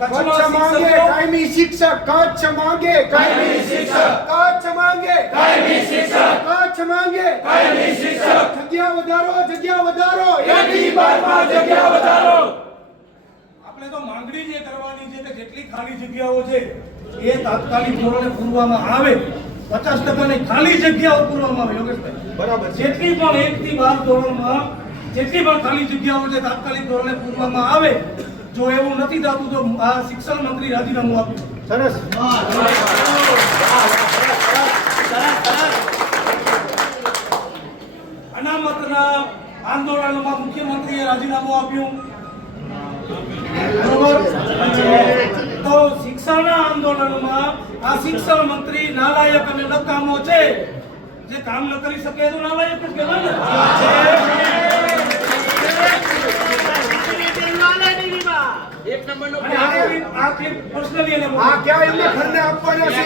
કચ્છ માંગે કાયમી શિક્ષક કચ્છ માંગે કાયમી શિક્ષક કચ્છ માંગે કાયમી શિક્ષક. કચ્છ માંગે કાયમી શિક્ષક. જગ્યા વધારો જગ્યા વધારો. એની બારમાં જગ્યા વધારો. આપણે તો માંગણી જે કરવાની છે કે જેટલી ખાલી જગ્યાઓ છે એ તાત્કાલિક ધોરણે પૂરવામાં આવે. પચાસ ટકાની ખાલી જગ્યાઓ પૂરવામાં આવે યોગેશભાઈ. બરાબર જેટલી પણ એક થી બાર ધોરણમાં જેટલી પણ ખાલી જગ્યાઓ છે તાત્કાલિક ધોરણે પૂરવામાં આવે. જો એવું નથી થતું તો આ શિક્ષણ મંત્રી રાજીનામું આપ્યું સરસ. અનામતના આંદોલનમાં મુખ્યમંત્રીએ રાજીનામું આપ્યું. તો શિક્ષણના આંદોલનમાં આ શિક્ષણ મંત્રી નાલાયક અને નકામો છે. જે કામ ન કરી શકે તો નાલાયક જ કહેવાય ને. એક નંબરનો આ ક્લિપ પર્સનલી એને આ ક્યાં એમને ઘરને આપવાનો છે?